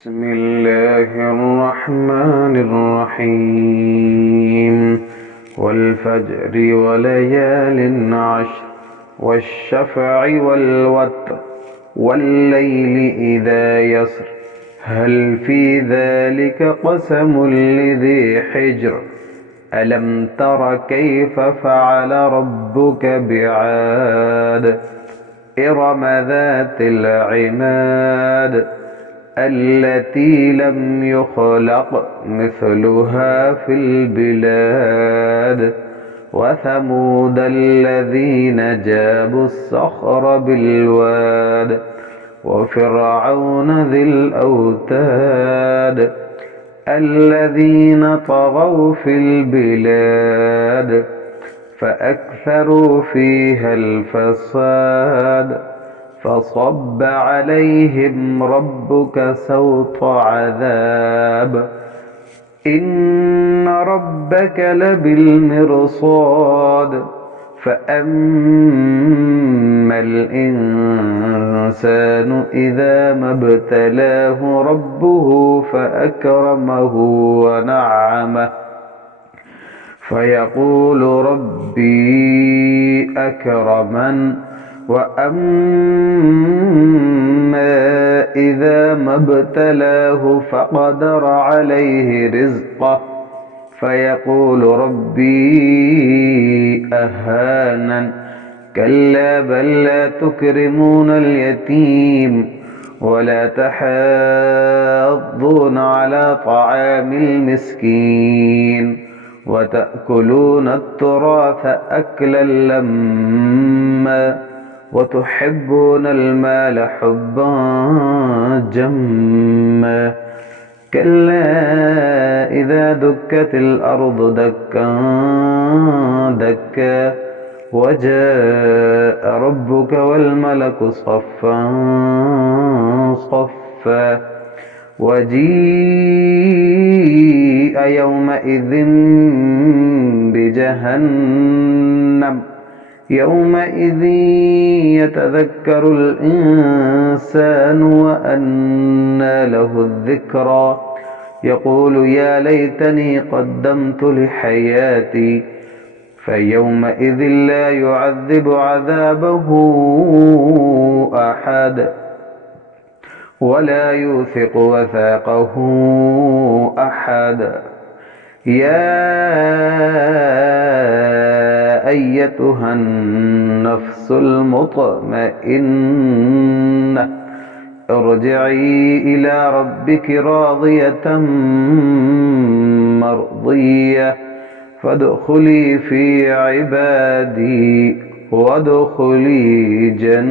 بسم الله الرحمن الرحيم والفجر وليال عشر والشفع والوتر والليل إذا يسر هل في ذلك قسم لذي حجر ألم تر كيف فعل ربك بعاد إرم ذات العماد التي لم يخلق مثلها في البلاد وثمود الذين جابوا الصخر بالواد وفرعون ذي الأوتاد الذين طغوا في البلاد فأكثروا فيها الفساد فصب عليهم ربك سوط عذاب إن ربك لبالمرصاد فأما الإنسان إذا ما ابتلاه ربه فأكرمه ونعمه فيقول ربي أكرمن وأما إذا ما ابتلاه فقدر عليه رزقه فيقول ربي أهانن كلا بل لا تكرمون اليتيم ولا تحاضون على طعام المسكين وتأكلون التراث أكلا لما وتحبون المال حبا جما كلا إذا دكت الأرض دكا دكا وجاء ربك والملك صفا صفا وجيء يومئذ بجهنم يومئذ يتذكر الإنسان وأنى له الذكرى يقول يا ليتني قدمت لحياتي فيومئذ لا يعذب عذابه أحد ولا يوثق وثاقه أحد يا أيتها النفس المطمئنة ارجعي إلى ربك راضية مرضية فادخلي في عبادي وادخلي جنتي.